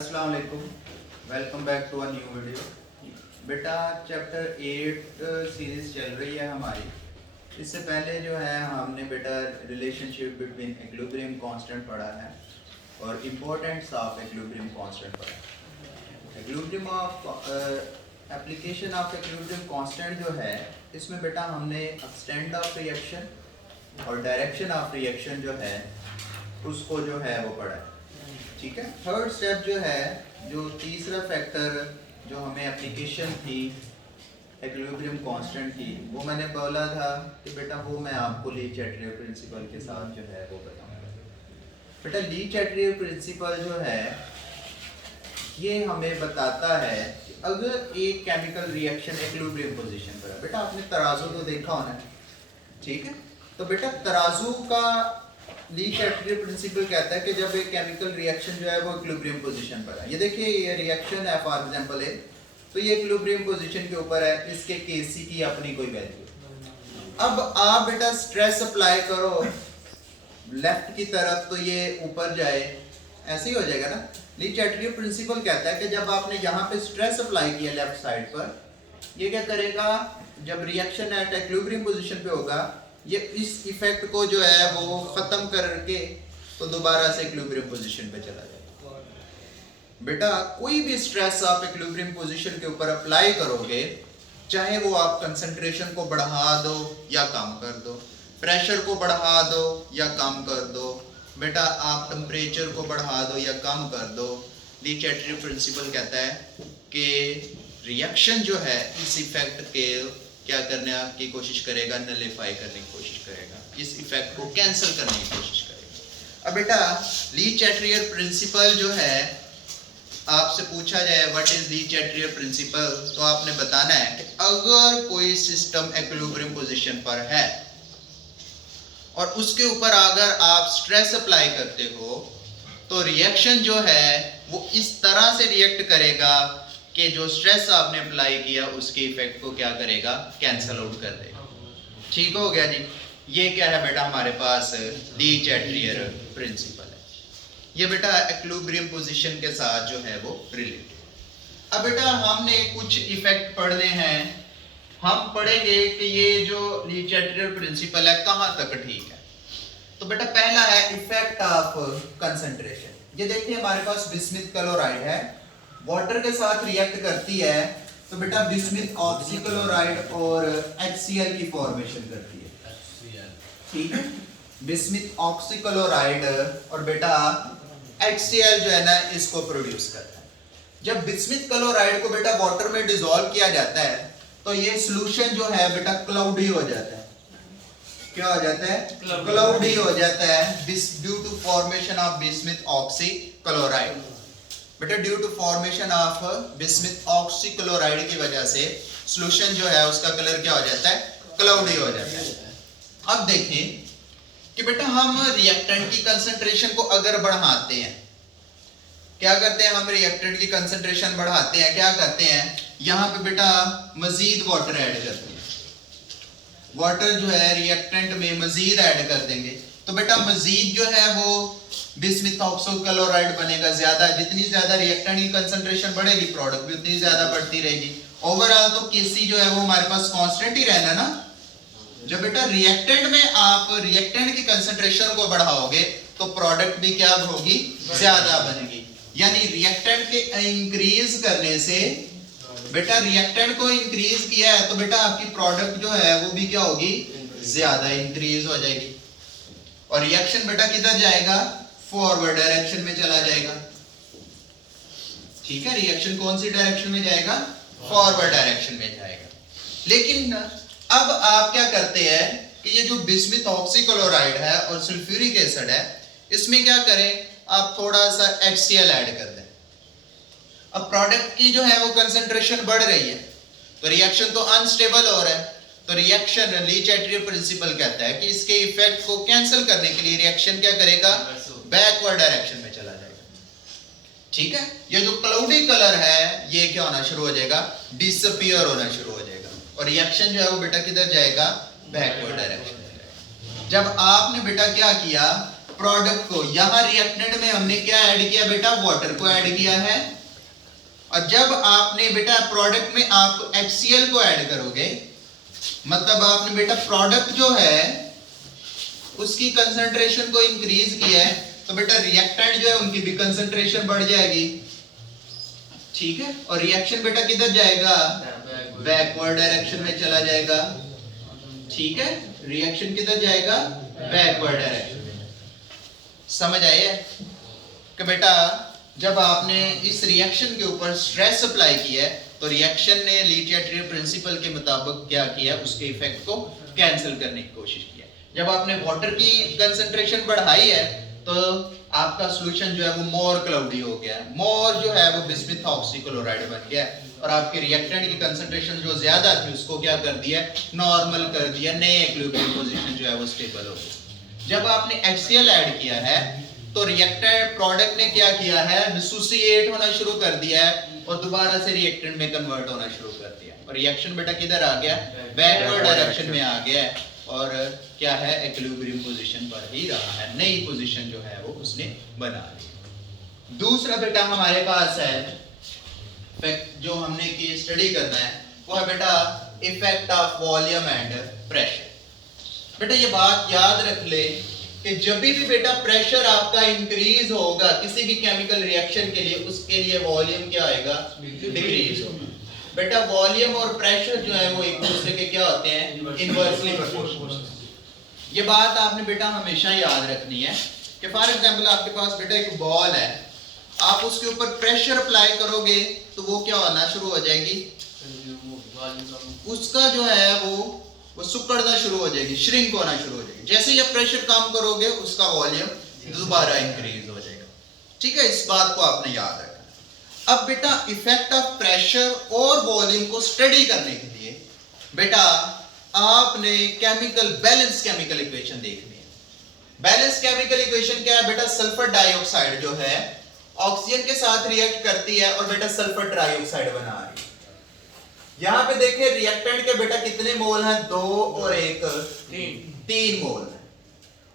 अस्सलाम वालेकुम, welcome back to a new video. बेटा चैप्टर 8 सीरीज चल रही है हमारी। इससे पहले जो है हमने बेटा रिलेशनशिप बिटवीन इक्विलिब्रियम कांस्टेंट पढ़ा है और इम्पोर्टेंट्स ऑफ इक्विलिब्रियम कांस्टेंट पढ़ा है। Equilibrium of application of equilibrium constant जो है इसमें बेटा हमने एक्सटेंड ऑफ रिएक्शन और डायरेक्शन ऑफ रिएक्शन जो है उसको जो है वो पढ़ा है। ठीक है, थर्ड स्टेप जो है, जो तीसरा फैक्टर जो हमें एप्लीकेशन थी इक्विलिब्रियम कांस्टेंट की, वो मैंने बोला था कि बेटा वो मैं आपको ली चैटरियर प्रिंसिपल के साथ जो है वो बताऊंगा। बेटा ली चैटरियर प्रिंसिपल जो है ये हमें बताता है कि अगर एक केमिकल रिएक्शन इक्विलिब्रियम पोजीशन पर है, बेटा आपने तराजू तो देखा होना है, ठीक है, तो बेटा तराजू का ली चैटरियर प्रिंसिपल कहता है कि जब एक केमिकल रिएक्शन जो है वो इक्विलिब्रियम पोजीशन पर है, ये देखिए ये रिएक्शन है फॉर एग्जांपल है, तो ये इक्विलिब्रियम पोजीशन के ऊपर है, इसके Kc की अपनी कोई वैल्यू। अब आप बेटा स्ट्रेस अप्लाई करो लेफ्ट की तरफ तो ये ऊपर जाए, ऐसे ही हो जाएगा ना। ली चैटरियर प्रिंसिपल कहता है कि जब आपने यहाँ पे स्ट्रेस अप्लाई किया लेफ्ट साइड पर, ये क्या करेगा, जब रिएक्शन एट इक्विलिब्रियम पोजीशन पे होगा ये इस इफेक्ट को जो है वो खत्म करके तो दोबारा से इक्विलिब्रियम पोजीशन पे चला जाएगा। बेटा कोई भी स्ट्रेस आप इक्विलिब्रियम पोजीशन के ऊपर अप्लाई करोगे, चाहे वो आप कंसंट्रेशन को बढ़ा दो या कम कर दो, प्रेशर को बढ़ा दो या कम कर दो, बेटा आप टेम्परेचर को बढ़ा दो या कम कर दो, ली चैटरियर प्रिंसिपल कहता है कि रिएक्शन जो है इस इफेक्ट के क्या करने की कोशिश करेगा, नलिफाई करने की कोशिश करेगा, इस इफेक्ट को कैंसिल करने की कोशिश करेगा। अब बेटा ली चैटरियर प्रिंसिपल जो है, आपसे पूछा जाए व्हाट इज ली चैटरियर प्रिंसिपल, तो आपने बताना है कि अगर कोई सिस्टम इक्विलिब्रियम पोजीशन पर है और उसके ऊपर अगर आप स्ट्रेस अप्लाई करते हो तो रिएक्शन जो है वो इस तरह से रिएक्ट करेगा कि जो स्ट्रेस आपने अप्लाई किया उसके इफेक्ट को क्या करेगा, कैंसल आउट कर देगा। ठीक हो गया जी। ये क्या है बेटा हमारे पास ली चैटरियर प्रिंसिपल है। ये बेटा इक्विलिब्रियम पोजीशन के साथ जो है वो रिलेटेड। अब बेटा हमने कुछ इफेक्ट पढ़ने हैं, हम पढ़ेंगे कि ये जो ली चैटरियर प्रिंसिपल है कहाँ तक ठीक है। तो बेटा पहला है इफेक्ट ऑफ कंसंट्रेशन। ये देखिए हमारे पास बिस्मिथ क्लोराइड है, वाटर के साथ रिएक्ट करती है तो बेटा बिस्मिथ ऑक्सीक्लोराइड और HCl की फॉर्मेशन करती है, ठीक है, बिस्मिथ ऑक्सीक्लोराइड और बेटा HCl जो है ना इसको प्रोड्यूस करता है। जब बिस्मिथ क्लोराइड को बेटा वाटर में डिसॉल्व किया जाता है तो ये सॉल्यूशन जो है बेटा क्लाउडी हो जाता है। क्या हो जाता है? क्लाउडी हो जाता है due to formation of bismuth oxychloride. बेटा due to formation of bismuth oxychloride की वजह से सॉल्यूशन जो है उसका कलर क्या हो जाता है, क्लाउडी हो जाता है। अब देखें कि बेटा हम रिएक्टेंट की कंसंट्रेशन को अगर बढ़ाते हैं, क्या करते हैं, हम रिएक्टेंट की कंसंट्रेशन बढ़ाते हैं, क्या करते हैं, यहाँ पे बेटा मजीद वाटर ऐड करते हैं, वाटर जो है रिएक्टेंट में मजीद ऐड कर देंगे तो बेटा मजीद जो है वो बिस्मिथ ऑक्सीक्लोराइड बनेगा ज्यादा। जितनी ज्यादा रिएक्टेंट की कंसंट्रेशन बढ़ेगी प्रोडक्ट भी उतनी ज्यादा बढ़ती रहेगी। ओवरऑल तो Kc जो है वो हमारे पास कांस्टेंट ही रहना ना। जब बेटा रिएक्टेंट में आप रिएक्टेंट की कंसंट्रेशन को बढ़ाओगे तो प्रोडक्ट भी क्या होगी, ज्यादा बनेगी। यानी रिएक्टेंट के इंक्रीज करने से, बेटा रिएक्टेंट को इंक्रीज किया है तो बेटा आपकी प्रोडक्ट जो है वो भी क्या होगी, ज्यादा इंक्रीज हो जाएगी। और रिएक्शन बेटा किधर जाएगा, फॉरवर्ड डायरेक्शन में चला जाएगा। ठीक है, रिएक्शन कौन सी डायरेक्शन में जाएगा, फॉरवर्ड डायरेक्शन में जाएगा। लेकिन अब आप क्या करते हैं कि ये जो बिस्मिथ ऑक्सीक्लोराइड है और सल्फ्यूरिक एसिड है, इसमें क्या करें, आप थोड़ा सा HCl ऐड कर दें। अब प्रोडक्ट की जो है वो कंसंट्रेशन बढ़ रही है तो रिएक्शन तो अनस्टेबल हो रहा है, तो रिएक्शन ली चैटरियर प्रिंसिपल कहता है कि इसके इफेक्ट को कैंसिल करने के लिए रिएक्शन क्या करेगा, बैकवर्ड डायरेक्शन में चला जाएगा। ठीक है, ये जो क्लाउडी कलर है ये क्या होना शुरू हो जाएगा, डिसअपीयर होना शुरू हो जाएगा और रिएक्शन जो है वो बेटा किधर जाएगा, बैकवर्ड डायरेक्शन में जाएगा। जब आपने बेटा क्या किया प्रोडक्ट को, यहाँ रिएक्टेंट में हमने क्या ऐड किया बेटा, वाटर को ऐड किया है। और जब आपने बेटा प्रोडक्ट में आप HCl को ऐड करोगे, मतलब आपने बेटा प्रोडक्ट जो है उसकी कंसंट्रेशन को इंक्रीज किया है, तो बेटा रिएक्टेंट जो है उनकी भी कंसंट्रेशन बढ़ जाएगी, ठीक है। और रिएक्शन बेटा किधर जाएगा, बैकवर्ड डायरेक्शन में चला जाएगा, ठीक है। रिएक्शन किधर जाएगा, बैकवर्ड डायरेक्शन में। समझ आई है कि बेटा जब आपने इस रिएक्शन के ऊपर स्ट्रेस अप्लाई किया है तो रिएक्शन ने ली चार्टियर प्रिंसिपल के मुताबिक क्या किया, उसके इफेक्ट को कैंसिल करने की कोशिश किया। जब आपने वाटर की कंसंट्रेशन बढ़ाई है तो आपका सॉल्यूशन जो है वो मोर क्लाउडी हो गया, मोर जो है वो बिस्मुथ ऑक्सीक्लोराइड बन गया, और आपके रिएक्टेंट की कंसंट्रेशन जो ज्यादा थी उसको क्या कर दिया, नॉर्मल कर दिया, नए इक्विलिब्रियम पोजीशन जो है वो स्टेबल हो गई। जब आपने HCl ऐड किया है तो रिएक्टेंट प्रोडक्ट ने क्या किया है, डिसोसिएट होना शुरू कर दिया है और दोबारा से रिएक्टेंट में कन्वर्ट होना शुरू कर दिया, और रिएक्शन बेटा किधर आ गया, बैकवर्ड डायरेक्शन में आ गया है, और क्या है, इक्विलिब्रियम पोजीशन पर ही रहा है, नई पोजीशन जो है वो उसने बना ली। दूसरा बेटा हमारे पास है जो हमने की स्टडी करना है, वो है बेटा effect of volume and pressure. बेटा ये बात याद रख ले कि जब भी बेटा प्रेशर आपका इंक्रीज होगा किसी भी केमिकल रिएक्शन के लिए, उसके लिए वॉल्यूम क्या आएगा, डिक्रीज होगा। बेटा वॉल्यूम और प्रेशर जो है वो एक दूसरे के क्या होते हैं, इनवर्सली प्रोपोर्शनल। ये बात आपने बेटा हमेशा याद रखनी है कि फॉर एग्जांपल आपके पास बेटा एक बॉल है, आप उसके ऊपर प्रेशर अप्लाई करोगे तो वो क्या होना शुरू हो जाएगी, उसका जो है वो सिकुड़ना शुरू हो जाएगी, श्रिंक होना शुरू हो जाएगी। जैसे ही आप प्रेशर कम करोगे उसका वॉल्यूम दोबारा इंक्रीज हो जाएगा, ठीक है। इस बात को आपने याद रखना। अब बेटा इफेक्ट ऑफ प्रेशर और वॉल्यूम को स्टडी करने के लिए बेटा आपने केमिकल बैलेंस केमिकल इक्वेशन देखनी है। बैलेंस केमिकल इक्वेशन क्या है बेटा, सल्फर डाइऑक्साइड जो है ऑक्सीजन के साथ रिएक्ट करती है और बेटा सल्फर ट्राइऑक्साइड बना रही है। यहां पे देखिए रिएक्टेंट के बेटा कितने मोल हैं, 2 और 1 3 मोल है,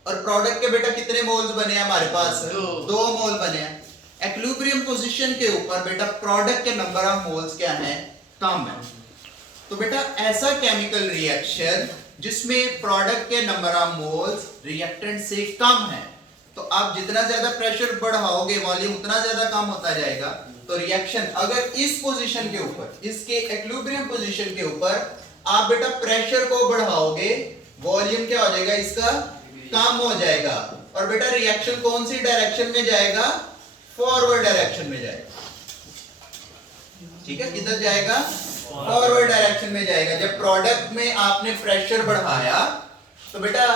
और प्रोडक्ट के बेटा कितने मोल्स बने हैं हमारे पास, 2 मोल बने हैं। इक्विलिब्रियम पोजीशन के ऊपर बेटा प्रोडक्ट के नंबर ऑफ मोल्स क्या है, कम है। तो बेटा ऐसा केमिकल रिएक्शन जिसमें प्रोडक्ट के नंबर ऑफ मोल्स रिएक्टेंट से कम है, तो आप जितना ज्यादा प्रेशर बढ़ाओगे वॉल्यूम उतना ज्यादा कम होता जाएगा। तो रिएक्शन अगर इस पोजीशन के ऊपर, इसके इक्विलिब्रियम पोजीशन के ऊपर आप बेटा प्रेशर को बढ़ाओगे, वॉल्यूम क्या हो जाएगा, इसका कम हो जाएगा, और बेटा रिएक्शन कौन सी डायरेक्शन में जाएगा, फॉरवर्ड डायरेक्शन में जाएगा, ठीक है। किधर जाएगा, फॉरवर्ड डायरेक्शन में जाएगा। जब प्रोडक्ट में आपने प्रेशर बढ़ाया तो बेटा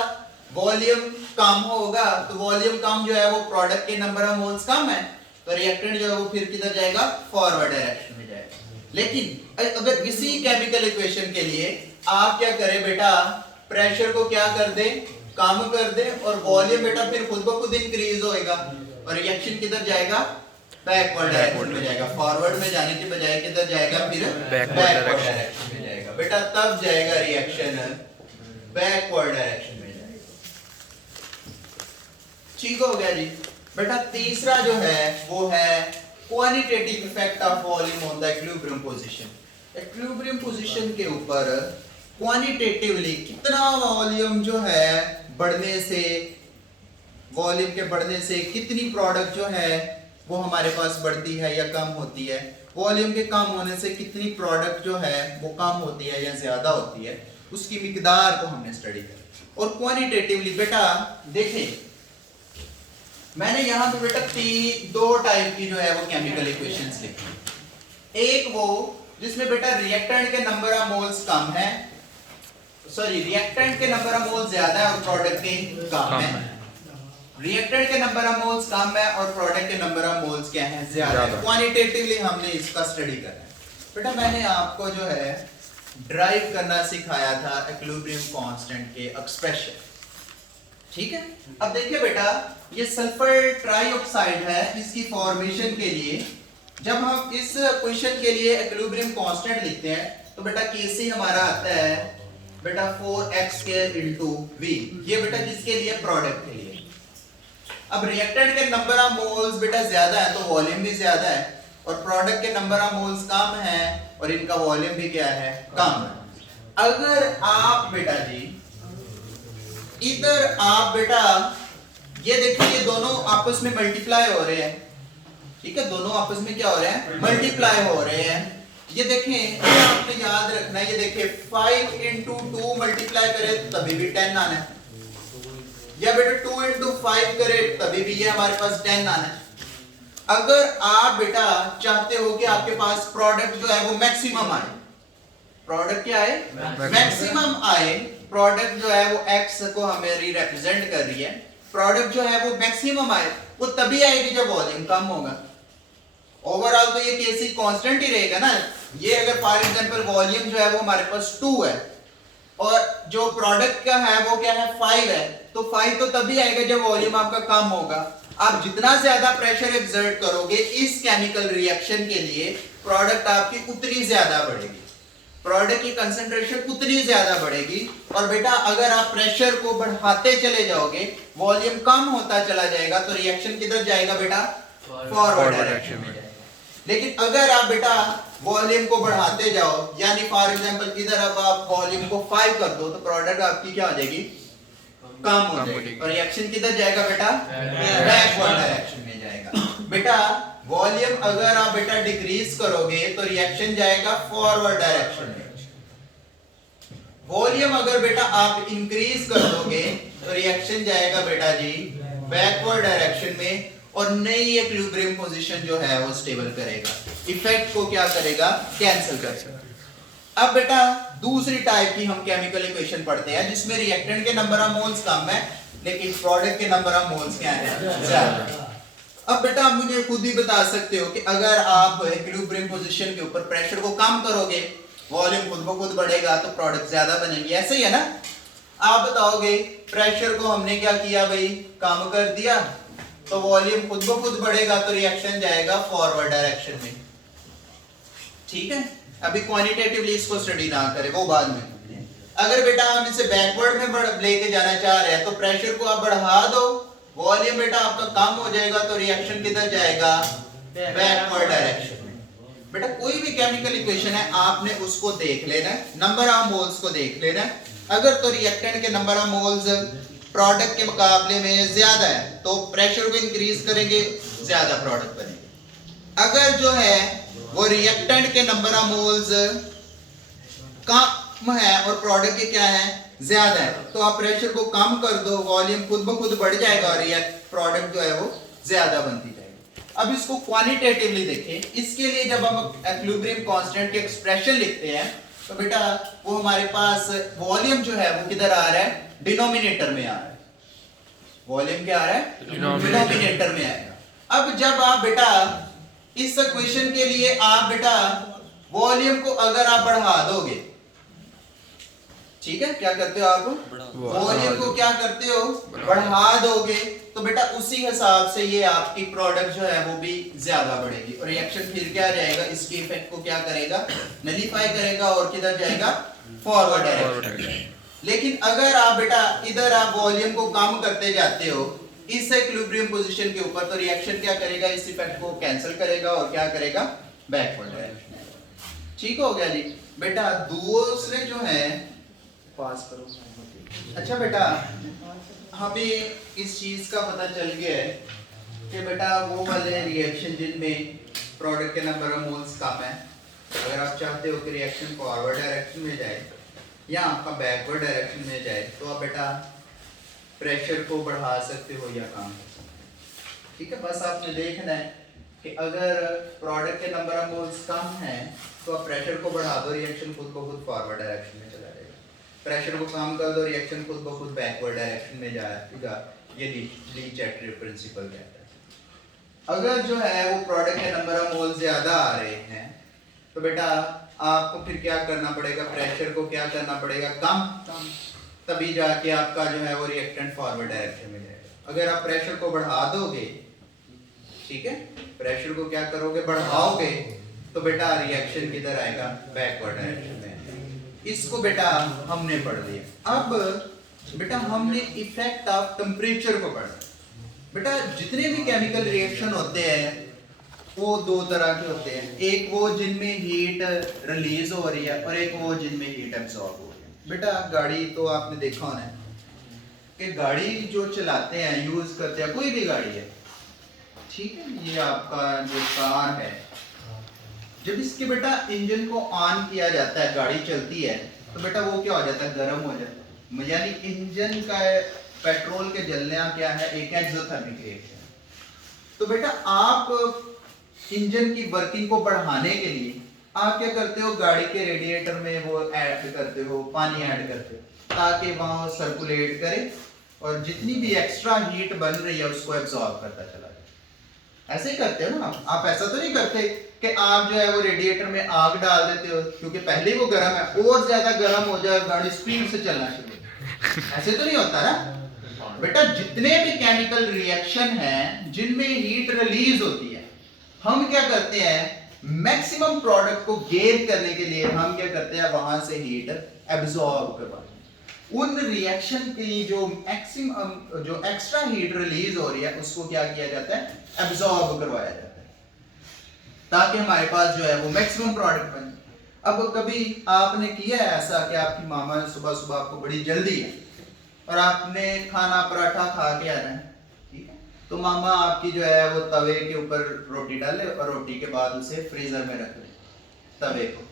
वॉल्यूम कम होगा, तो वॉल्यूम कम जो है वो प्रोडक्ट के नंबर ऑफ मोल्स कम है, तो रिएक्टेंट जो है वो फिर किधर जाएगा, फॉरवर्ड डायरेक्शन में जाएगा। लेकिन अगर इसी केमिकल इक्वेशन के लिए आप क्या करें बेटा, प्रेशर को क्या कर दे, कम कर दे, और वॉल्यूम बेटा फिर खुद ब खुद इंक्रीज होएगा, और रिएक्शन किधर जाएगा, बैकवर्ड डायरेक्शन में जाएगा। फॉरवर्ड में जाने के बजाय किधर जाएगा, फिर बैकवर्ड डायरेक्शन में जाएगा बेटा, तब जाएगा रिएक्शन बैकवर्ड डायरेक्शन में जाएगा, ठीक हो गया जी। बेटा तीसरा जो है वो है quantitative effect of volume on the equilibrium position. Equilibrium position के ऊपर क्वांटिटेटिवली कितना वॉल्यूम जो है बढ़ने से, वॉल्यूम के बढ़ने से कितनी प्रोडक्ट जो है वो हमारे पास बढ़ती है या कम होती है, वॉल्यूम के कम होने से कितनी प्रोडक्ट जो है वो कम होती है या ज्यादा होती है, उसकी मिकदार को हमने स्टडी करी। और क्वांटिटेटिवली बेटा देखें, मैंने यहां पे बेटा 2 टाइप की जो है वो केमिकल इक्वेशंस लिखी। एक वो जिसमें बेटा रिएक्टेंट के नंबर ऑफ मोल्स कम है, सॉरी रिएक्टेंट के नंबर ऑफ मोल्स ज्यादा है और प्रोडक्ट के कम है। रिएक्टेंट के नंबर ऑफ मोल्स कम है और प्रोडक्ट के नंबर ऑफ मोल्स क्या है, ज्यादा है। क्वांटिटेटिवली हमने इसका स्टडी करना है। बेटा मैंने आपको जो है ड्राइव करना सिखाया था इक्विलिब्रियम कांस्टेंट के एक्सप्रेशन, ठीक है। अब देखिए बेटा ये सल्फर ट्राइऑक्साइड है, इसकी फॉर्मेशन के लिए जब हम इस क्वेश्चन के लिए इक्विलिब्रियम कांस्टेंट लिखते हैं तो बेटा Kc हमारा आता है बेटा 4x² * V। ये बेटा किसके लिए, प्रोडक्ट के लिए। अब रिएक्टेंट के नंबर ऑफ मोल्स बेटा ज्यादा है तो वॉल्यूम भी ज्यादा है, और प्रोडक्ट के नंबर ऑफ मोल्स कम है और इनका वॉल्यूम भी क्या है, कम है। अगर आप बेटा जी इधर आप बेटा ये देखिए ये दोनों आपस में मल्टीप्लाई हो रहे हैं, ठीक है, दोनों आपस में क्या हो रहे हैं, मल्टीप्लाई हो रहे हैं। ये देखें, ये आपने याद रखना है, ये देखिए 5 into 2 मल्टीप्लाई करें तभी भी 10 आना है, या बेटा 2 into 5 करें तभी भी ये हमारे पास 10 आना है। अगर आप बेटा चाहते हो कि आपके पास प्रोडक्ट जो है वो मैक्सिमम आए, प्रोडक्ट क्या आए, मैक्सिमम आए, प्रोडक्ट जो है वो x को हमारी रिप्रेजेंट कर रही है, प्रोडक्ट जो है वो मैक्सिमम आए, वो तभी आएगी जब वॉल्यूम कम होगा। ओवरऑल तो ये केसी कांस्टेंट ही रहेगा ना। ये अगर फॉर एग्जांपल वॉल्यूम जो है वो हमारे पास 2 है और जो प्रोडक्ट का है वो क्या है 5 है, तो 5 तो तभी आएगा जब वॉल्यूम आपका कम होगा। आप जितना ज्यादा प्रेशर एक्सर्ट करोगे इस केमिकल रिएक्शन के लिए, प्रोडक्ट आपकी उतनी ज्यादा बढ़ेगी, प्रोडक्ट की कंसंट्रेशन उतनी ज्यादा बढ़ेगी। और बेटा अगर आप प्रेशर को बढ़ाते चले जाओगे, वॉल्यूम कम होता चला जाएगा, तो रिएक्शन किधर जाएगा बेटा, फॉरवर्ड डायरेक्शन में जाएगा। लेकिन अगर आप बेटा वॉल्यूम को बढ़ाते जाओ, यानी फॉर एग्जांपल इधर अब आप वॉल्यूम को 5 कर दो, तो प्रोडक्ट आपकी क्या हो जाएगी, कम हो जाएगी, और रिएक्शन किधर जाएगा बेटा, बैकवर्ड डायरेक्शन में जाएगा। बेटा वॉल्यूम अगर आप बेटा डिक्रीज करोगे तो रिएक्शन जाएगा फॉरवर्ड डायरेक्शन में, वॉल्यूम अगर बेटा आप इंक्रीज कर दोगे तो रिएक्शन जाएगा बेटा जी बैकवर्ड डायरेक्शन में, और नई इक्विलिब्रियम पोजीशन जो है वो स्टेबल करेगा, इफेक्ट को क्या करेगा, कैंसिल करेगा। अब बेटा दूसरी टाइप की हम केमिकल इक्वेशन पढ़ते हैं जिसमें रिएक्टेंट के नंबर ऑफ मोल्स कम है लेकिन प्रोडक्ट के नंबर ऑफ मोल्स क्या है, ज्यादा। अब बेटा आप मुझे खुद ही बता सकते हो कि अगर आप इक्विलिब्रियम पोजीशन के ऊपर प्रेशर को कम करोगे, वॉल्यूम खुद ब खुद बढ़ेगा तो प्रोडक्ट ज्यादा बनेंगे, ऐसे ही है ना। आप बताओगे प्रेशर को हमने क्या किया भाई, कम कर दिया, तो वॉल्यूम खुद ब खुद बढ़ेगा, तो रिएक्शन जाएगा फॉरवर्ड डायरेक्शन में, ठीक है। अभी क्वांटिटेटिवली इसको स्टडी ना करें, वो बाद में। अगर बेटा हम इसे बैकवर्ड में लेके जाना चाह रहे हैं तो प्रेशर को आप बढ़ा दो, वॉल्यूम बेटा आपका कम हो जाएगा, तो रिएक्शन किधर जाएगा, बैकवर्ड डायरेक्शन में। बेटा कोई भी केमिकल इक्वेशन है आपने उसको देख लेना है, नंबर ऑफ मोल्स को देख लेना है। अगर तो रिएक्टेंट के नंबर ऑफ मोल्स प्रोडक्ट के मुकाबले में ज्यादा है तो प्रेशर को इंक्रीज करेंगे, ज्यादा प्रोडक्ट बनेगा। अगर जो है वो रिएक्टेंट के नंबर ऑफ मोल्स कम है और प्रोडक्ट के क्या है, ज्यादा है, तो आप प्रेशर को कम कर दो, वॉल्यूम खुद ब खुद बढ़ जाएगा और प्रोडक्ट जो है वो ज्यादा बनती जाएगी। अब इसको क्वालिटेटिवली देखें, इसके लिए जब हम इक्विलिब्रियम कांस्टेंट के एक्सप्रेशन लिखते हैं तो बेटा वो हमारे पास वॉल्यूम जो है वो किधर आ रहा है, डिनोमिनेटर में आ रहा है, वॉल्यूम क्या आ रहा है, डिनोमिनेटर में आएगा। अब जब आप बेटा इस इक्वेशन के लिए आप बेटा वॉल्यूम को अगर आप बढ़ा दोगे, ठीक है, क्या करते हो आप, वॉल्यूम को क्या करते हो, बढ़ा दोगे, तो बेटा उसी हिसाब से ये आपकी प्रोडक्ट जो है वो भी ज्यादा बढ़ेगी और रिएक्शन फिर क्या जाएगा, इसके इफेक्ट को क्या करेगा, नलीफाई करेगा और किधर जाएगा, फॉरवर्ड डायरेक्शन। लेकिन अगर आप बेटा इधर आप वॉल्यूम को कम करते जाते हो इस इक्विलिब्रियम पोजीशन के ऊपर, तो रिएक्शन क्या करेगा, इस इफेक्ट को कैंसिल करेगा और क्या करेगा, बैकवर्ड डायरेक्शन। ठीक हो गया जी। बेटा दूसरे जो है पास करो। अच्छा बेटा हमें इस चीज का पता चल गया है कि बेटा वो वाले रिएक्शन जिनमें प्रोडक्ट के नंबर ऑफ मोल्स कम है, अगर आप चाहते हो कि रिएक्शन फॉरवर्ड डायरेक्शन में जाए या आपका बैकवर्ड डायरेक्शन में जाए, तो आप बेटा प्रेशर को बढ़ा सकते हो या कम कर सकते हो, ठीक है। बस आपने देखना है कि अगर प्रोडक्ट के नंबर ऑफ मोल्स कम है तो आप प्रेशर को बढ़ा दो, रिएक्शन खुद ब खुद फॉरवर्ड डायरेक्शन में चला जाएगा, प्रेशर को कम कर दो, रिएक्शन खुद ब खुद बैकवर्ड डायरेक्शन में जाएगा। ये ली-चैटरे प्रिंसिपल कहता है। अगर जो है वो प्रोडक्ट के नंबर ऑफ मोल्स ज्यादा आ रहे हैं तो बेटा आपको फिर क्या करना पड़ेगा, प्रेशर को क्या करना पड़ेगा, कम, तभी जाके आपका जो है वो रिएक्टेंट फॉरवर्ड डायरेक्शन में जाएगा। अगर आप प्रेशर को बढ़ा दोगे, ठीक है, प्रेशर को क्या करोगे, बढ़ाओगे, तो बेटा रिएक्शन किधर आएगा, बैकवर्ड डायरेक्शन में। इसको बेटा हमने पढ़ लिया। अब बेटा हमने इफेक्ट ऑफ टेम्परेचर को पढ़ा। बेटा जितने भी केमिकल रिएक्शन होते हैं वो दो तरह के होते हैं, एक वो जिनमें हीट रिलीज हो रही है और एक वो जिनमें हीट एब्जॉर्ब हो रही है। बेटा गाड़ी तो आपने देखा होना है कि गाड़ी जो चलाते हैं, यूज करते हैं, कोई भी गाड़ी है, ठीक है, ये आपका जो कार है, जब इसके बेटा इंजन को ऑन किया जाता है, गाड़ी चलती है, तो बेटा वो क्या हो जाता है, गर्म हो जाता है। यानी इंजन का पेट्रोल के जलना क्या है, एक एक्सोथर्मिक रिएक्शन। तो बेटा आप इंजन की वर्किंग को बढ़ाने के लिए आप क्या करते हो, गाड़ी के रेडिएटर में वो ऐड करते हो, पानी ऐड करते हो ताकि वहां सर्कुलेट करे और जितनी भी एक्स्ट्रा हीट बन रही है उसको एब्जॉर्ब करता चला जाए। ऐसे ही करते हो ना आप ऐसा तो नहीं करते कि आप जो है वो रेडिएटर में आग डाल देते हो क्योंकि पहले ही वो गर्म है, और ज्यादा गर्म हो जाए गाड़ी स्पीड से चलना शुरू हो, ऐसे तो नहीं होता ना। बेटा जितने भी केमिकल रिएक्शन हैं जिनमें हीट रिलीज होती है, हम क्या करते हैं, मैक्सिमम प्रोडक्ट को गेन करने के लिए हम क्या करते हैं, वहां से हीट एब्जॉर्ब करवाते हैं। उन रिएक्शन की जो मैक्सिमम जो एक्स्ट्रा हीट रिलीज हो रही है उसको क्या किया जाता है, एब्जॉर्ब करवाया जाता है ताकि हमारे पास जो है वो मैक्सिमम प्रोडक्ट बने। अब कभी आपने किया है ऐसा कि आपकी मामा ने सुबह सुबह, आपको बड़ी जल्दी है और आपने खाना पराठा खा के आ रहे हैं, ठीक है, तो मामा आपकी जो है वो तवे के ऊपर रोटी डाले और रोटी के बाद उसे फ्रीजर में रख ले तवे को।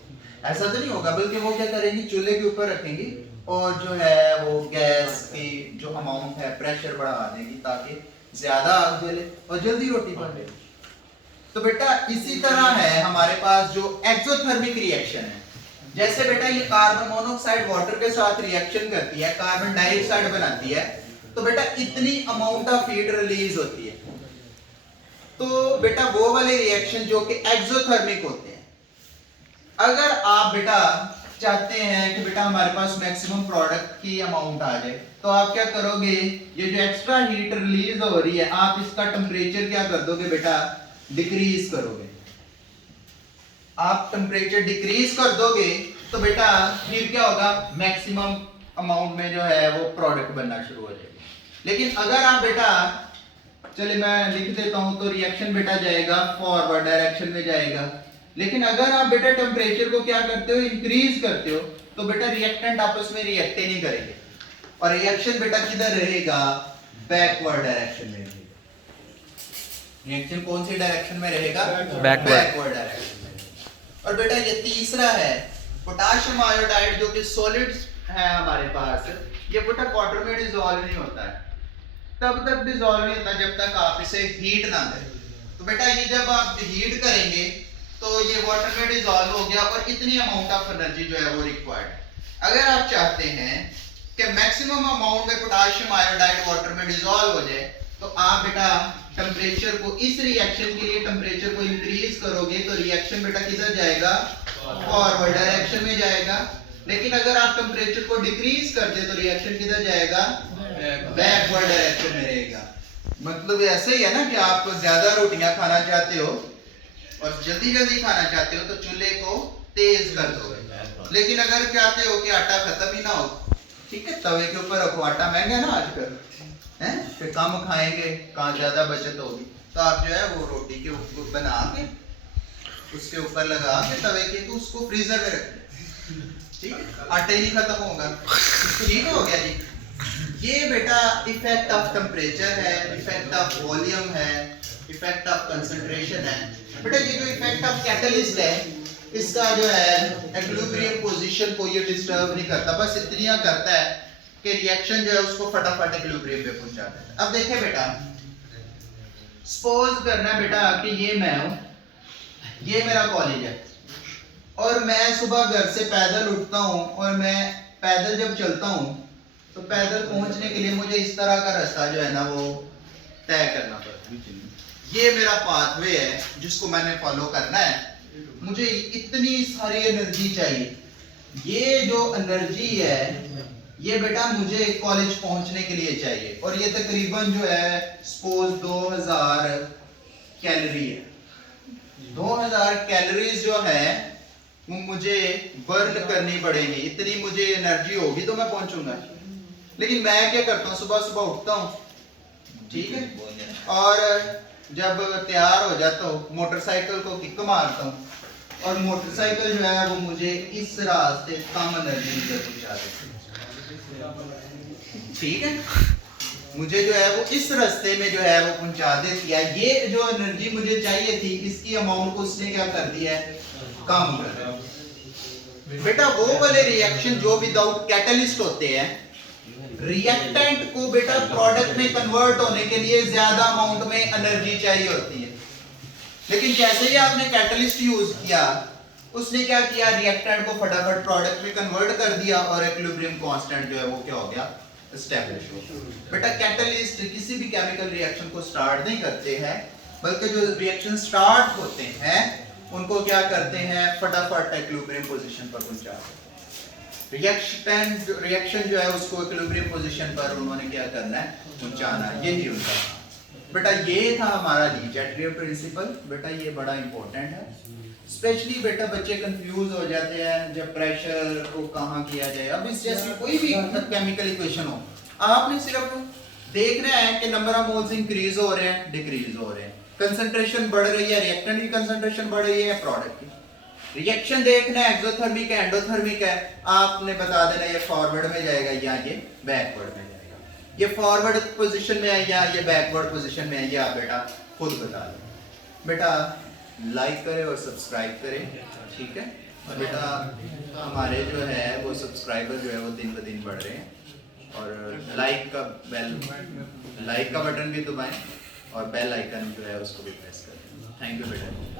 ऐसा तो नहीं होगा, बल्कि वो क्या करेंगी, चूल्हे के ऊपर रखेंगी और जो है वो गैस की जो अमाउंट है प्रेशर बढ़ा देंगी ताकि ज्यादा आग जले और जल्दी रोटी बन जाए। तो बेटा इसी तरह है हमारे पास जो एक्सोथर्मिक रिएक्शन है, जैसे बेटा ये कार्बन मोनोऑक्साइड वाटर के साथ रिएक्शन करती है, कार्बन डाइऑक्साइड बनाती है, तो बेटा इतनी अमाउंट ऑफ हीट रिलीज होती है। तो बेटा वो वाले रिएक्शन जो कि एक्सोथर्मिक होते हैं, अगर आप बेटा चाहते हैं कि बेटा हमारे पास मैक्सिमम प्रोडक्ट की अमाउंट आ जाए, तो आप क्या करोगे, ये जो एक्स्ट्रा हीट रिलीज हो रही है आप इसका टेम्परेचर क्या कर दोगे बेटा, डिक्रीज करोगे। आप टेम्परेचर डिक्रीज कर दोगे तो बेटा फिर क्या होगा, मैक्सिमम अमाउंट में जो है वो प्रोडक्ट बनना शुरू हो जाएगा। लेकिन अगर आप बेटा, चलिए मैं लिख देता हूं, तो रिएक्शन बेटा जाएगा फॉरवर्ड डायरेक्शन में जाएगा। लेकिन अगर आप बेटा टेम्परेचर को क्या करते हो, इंक्रीज करते हो, तो बेटा रिएक्टेंट आपस में रिएक्ट ही नहीं करेंगे और रिएक्शन बेटा किधर रहेगा, बैकवर्ड डायरेक्शन में रहेगा। रिएक्शन कौन सी डायरेक्शन में रहेगा, बैकवर्ड डायरेक्शन में। और बेटा ये तीसरा है पोटेशियम आयोडाइड, जो कि सॉलिड्स है हमारे पास, ये बेटा वाटर में डिसॉल्व नहीं होता है, तब तक डिसॉल्व नहीं होता जब तक आप इसे हीट ना करें। तो बेटा ये जब आप हीट करेंगे तो ये वाटर में डिसॉल्व हो गया और इतनी अमाउंट ऑफ एनर्जी जो है वो रिक्वायर्ड है। अगर आप चाहते हैं कि मैक्सिमम अमाउंट में पोटेशियम आयोडाइड वाटर में डिसॉल्व हो जाए, तो आप बेटा टेम्परेचर को, इस रिएक्शन के लिए टेम्परेचर को इंक्रीज करोगे तो रिएक्शन बेटा किधर जाएगा, फॉरवर्ड डायरेक्शन में जाएगा। लेकिन अगर आप टेम्परेचर को डिक्रीज कर दे तो रिएक्शन किधर जाएगा, बैकवर्ड डायरेक्शन में रहेगा। मतलब ऐसे ही है ना कि आप ज्यादा रोटियां खाना चाहते हो और जल्दी जल्दी खाना चाहते हो तो चूल्हे को तेज कर दोगे, लेकिन अगर चाहते हो कि आटा खत्म ही ना हो, ठीक है, तवे के ऊपर रखो, आटा महंगा ना आजकल है, फिर कम खाएंगे, कहाँ ज्यादा बचत होगी, तो आप जो है वो रोटी के ऊपर बना के उसके ऊपर लगा के तवे के, तो उसको फ्रीजर में रख ले, ठीक है, आटा ही नहीं खत्म होगा, ठीक हो गया जी। ये बेटा इफेक्ट ऑफ टेम्परेचर है, इफेक्ट ऑफ वॉल्यूम है, इफेक्ट ऑफ कंसंट्रेशन है। बेटा ये जो इफेक्ट ऑफ कैटलिस्ट है, इसका जो है इक्विलिब्रियम पोजीशन को ये डिस्टर्ब नहीं करता, बस इतना करता है कि रिएक्शन जो है उसको फटाफट इक्विलिब्रियम पे पहुंचा देता है। अब देखिए बेटा, सपोज करना है बेटा कि ये मैं हूं, ये मेरा कॉलेज है और मैं सुबह घर से पैदल उठता हूं और मैं पैदल जब चलता हूं तो पैदल पहुंचने के लिए मुझे इस तरह का रास्ता जो है ना वो तय करना पड़ता है। ये मेरा पाथवे है जिसको मैंने फॉलो करना है, मुझे इतनी सारी एनर्जी चाहिए। ये जो एनर्जी है ये बेटा मुझे कॉलेज पहुंचने के लिए चाहिए और ये तकरीबन जो है सपोज 2000 कैलोरी है। 2000 कैलोरीज जो है वो मुझे बर्न करनी पड़ेगी, इतनी मुझे एनर्जी होगी तो मैं पहुंचूंगा। लेकिन मैं क्या करता हूँ, सुबह सुबह उठता हूँ, ठीक है। और जब तैयार हो जाता हूँ मोटरसाइकिल को किक मारता हूँ और मोटरसाइकिल जो है वो मुझे इस रास्ते कम एनर्जी में पहुंचा देती है, ठीक है। मुझे जो है वो इस रास्ते में जो है वो पहुंचा देती है। ये जो एनर्जी मुझे चाहिए थी इसकी अमाउंट को उसने क्या कर दिया है, कम कर दिया। बेटा वो वाले रिएक्शन जो विदाउट कैटलिस्ट होते हैं, रिएक्टेंट को बेटा प्रोडक्ट में कन्वर्ट होने के लिए ज्यादा अमाउंट में एनर्जी चाहिए होती है, लेकिन जैसे ही आपने कैटलिस्ट यूज किया उसने क्या किया, रिएक्टेंट को फटाफट प्रोडक्ट में कन्वर्ट कर दिया और इक्विलिब्रियम कांस्टेंट जो है वो क्या हो गया, एस्टैब्लिश हो। बेटा कैटलिस्ट किसी भी केमिकल रिएक्शन को स्टार्ट नहीं करते हैं, बल्कि जो रिएक्शन स्टार्ट होते हैं उनको क्या करते हैं, फटाफट इक्विलिब्रियम पोजीशन पर पहुंचाते हैं। रिएक्शन जो है उसको इक्विलिब्रियम पोजीशन पर उन्होंने क्या करना है, पहुंचाना, यही उनका। बेटा ये था हमारा ली-चैटलियर प्रिंसिपल। बेटा ये बड़ा इंपॉर्टेंट है, स्पेशली बेटा बच्चे कंफ्यूज हो जाते हैं जब प्रेशर को कहाँ किया जाए। अब इस जैसी कोई भी केमिकल इक्वेशन हो, आपने सिर्फ देखना है कि नंबर ऑफ मोल्स इंक्रीज हो रहे हैं, डिक्रीज हो रहे हैं, कंसंट्रेशन बढ़ रही है, रिएक्टेंट की कंसंट्रेशन बढ़ रही है, प्रोडक्ट की। रिएक्शन देखना है एक्सोथर्मिक है, एंडोथर्मिक है, आपने बता देना ये फॉरवर्ड में जाएगा या ये बैकवर्ड में जाएगा, ये फॉरवर्ड पोजीशन में है या ये बैकवर्ड पोजीशन में है, ये आप बेटा खुद बता दो। बेटा लाइक करें और सब्सक्राइब करें, ठीक है। और बेटा हमारे जो है वो सब्सक्राइबर जो है वो दिन ब दिन बढ़ रहे हैं, और लाइक का बटन भी दबाएं और बेल आइकन जो है उसको भी प्रेस करें। थैंक यू बेटा।